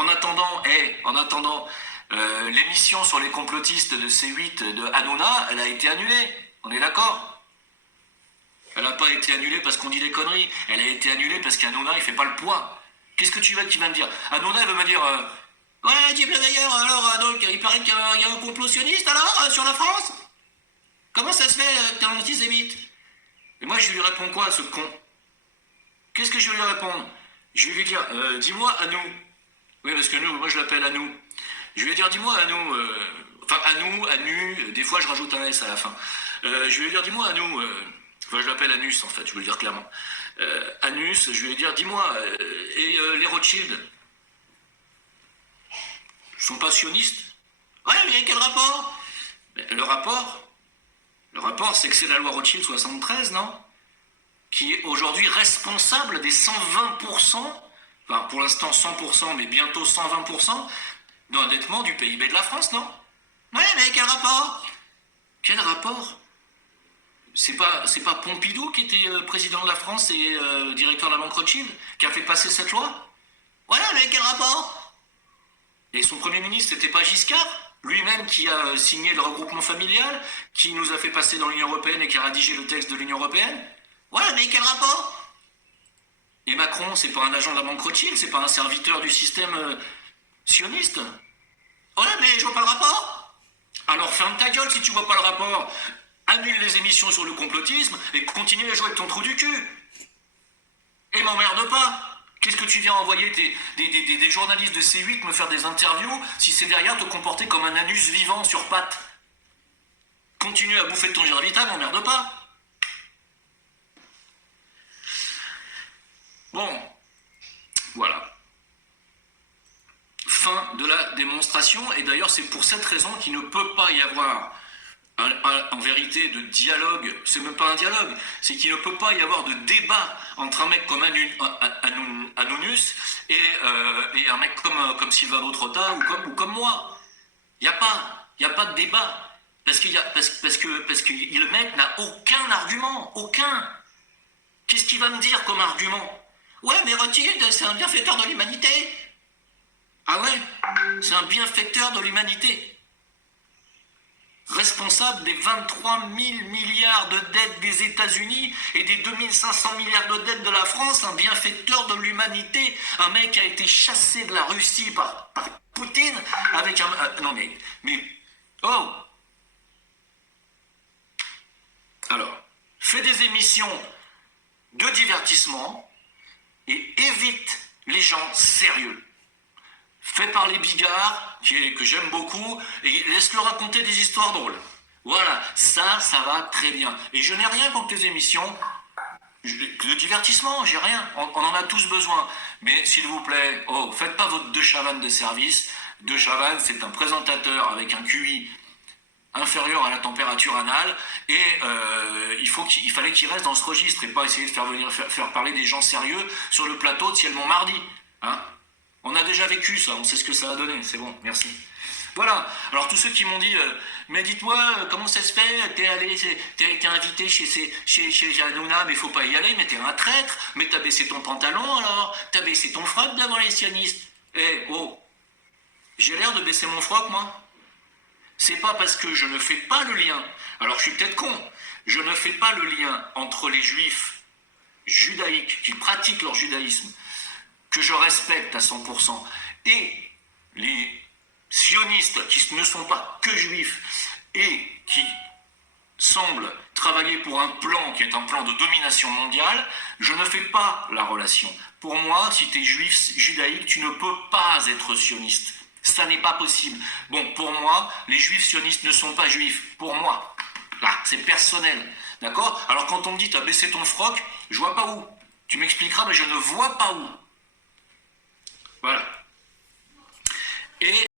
En attendant, l'émission sur les complotistes de C8 de Hanouna, elle a été annulée. On est d'accord? Elle n'a pas été annulée parce qu'on dit des conneries. Elle a été annulée parce qu'Hanouna, il fait pas le poids. Qu'est-ce que tu vas me dire? Hanouna, elle veut me dire... ouais, dis bien d'ailleurs, alors, donc, il paraît qu'il y a un complot sioniste, alors, sur la France? Comment ça se fait que t'es antisémite? Et moi, je lui réponds quoi, à ce con? Qu'est-ce que je vais lui répondre? Je vais lui dire, dis-moi à nous. Oui, parce que nous, moi je l'appelle à nous. Je vais lui dire, dis-moi à nous. Enfin, à nous, à nu, des fois je rajoute un S à la fin. Je vais lui dire, dis-moi à nous. Enfin, je l'appelle Anus en fait, je veux le dire clairement. Anus, je vais lui dire, dis-moi, les Rothschild, ils sont pas sionistes? Ouais, mais quel rapport? Le rapport, c'est que c'est la loi Rothschild 73, non? Qui est aujourd'hui responsable des 120%, enfin pour l'instant 100%, mais bientôt 120% d'endettement du PIB de la France, non? Ouais, mais quel rapport? Quel rapport? C'est pas Pompidou qui était président de la France et directeur de la banque Rothschild qui a fait passer cette loi? Voilà, mais quel rapport? Et son premier ministre, c'était pas Giscard? Lui-même qui a signé le regroupement familial, qui nous a fait passer dans l'Union Européenne et qui a rédigé le texte de l'Union Européenne? Ouais, mais quel rapport? Et Macron, c'est pas un agent de la banque Rothschild, c'est pas un serviteur du système sioniste? Ouais, mais je vois pas le rapport. Alors ferme ta gueule si tu vois pas le rapport. Annule les émissions sur le complotisme et continue à jouer avec ton trou du cul. Et m'emmerde pas. Qu'est-ce que tu viens envoyer des journalistes de C8 me faire des interviews si c'est derrière te comporter comme un anus vivant sur pattes? Continue à bouffer de ton gervita, m'emmerde pas. Bon, voilà. Fin de la démonstration, et d'ailleurs c'est pour cette raison qu'il ne peut pas y avoir en vérité de dialogue, c'est même pas un dialogue, c'est qu'il ne peut pas y avoir de débat entre un mec comme Anonus et un mec comme Sylvain Trottin ou comme moi. Il n'y a pas de débat. Parce que le mec n'a aucun argument, aucun. Qu'est-ce qu'il va me dire comme argument? Ouais, mais Rothschild, c'est un bienfaiteur de l'humanité. Ah ouais, c'est un bienfaiteur de l'humanité. Responsable des 23 000 milliards de dettes des États-Unis et des 2500 milliards de dettes de la France, un bienfaiteur de l'humanité, un mec qui a été chassé de la Russie par Poutine avec un... non mais... Oh. Alors, fais des émissions de divertissement et évite les gens sérieux. Fait par les bigards, que j'aime beaucoup, et laisse-le raconter des histoires drôles. Voilà, ça va très bien. Et je n'ai rien contre les émissions de divertissement, j'ai rien. On en a tous besoin. Mais s'il vous plaît, faites pas votre De Chavannes de service. De Chavannes, c'est un présentateur avec un QI inférieur à la température anale, et il fallait qu'il reste dans ce registre et pas essayer de faire parler des gens sérieux sur le plateau de Ciel Montmardi. Hein? On a déjà vécu ça, on sait ce que ça a donné, c'est bon, merci. Voilà, alors tous ceux qui m'ont dit, mais dites-moi, comment ça se fait, t'es été invité chez Hanouna, mais faut pas y aller, mais t'es un traître, mais t'as baissé ton pantalon alors, t'as baissé ton froc devant les sionistes. J'ai l'air de baisser mon froc, moi? C'est pas parce que je ne fais pas le lien, alors je suis peut-être con, je ne fais pas le lien entre les juifs judaïques qui pratiquent leur judaïsme, que je respecte à 100%, et les sionistes qui ne sont pas que juifs et qui semblent travailler pour un plan qui est un plan de domination mondiale, je ne fais pas la relation. Pour moi, si tu es juif judaïque, tu ne peux pas être sioniste. Ça n'est pas possible. Bon, pour moi, les juifs sionistes ne sont pas juifs. Pour moi. Là, c'est personnel. D'accord? Alors quand on me dit, t'as baissé ton froc, je vois pas où. Tu m'expliqueras, mais je ne vois pas où. Voilà. Et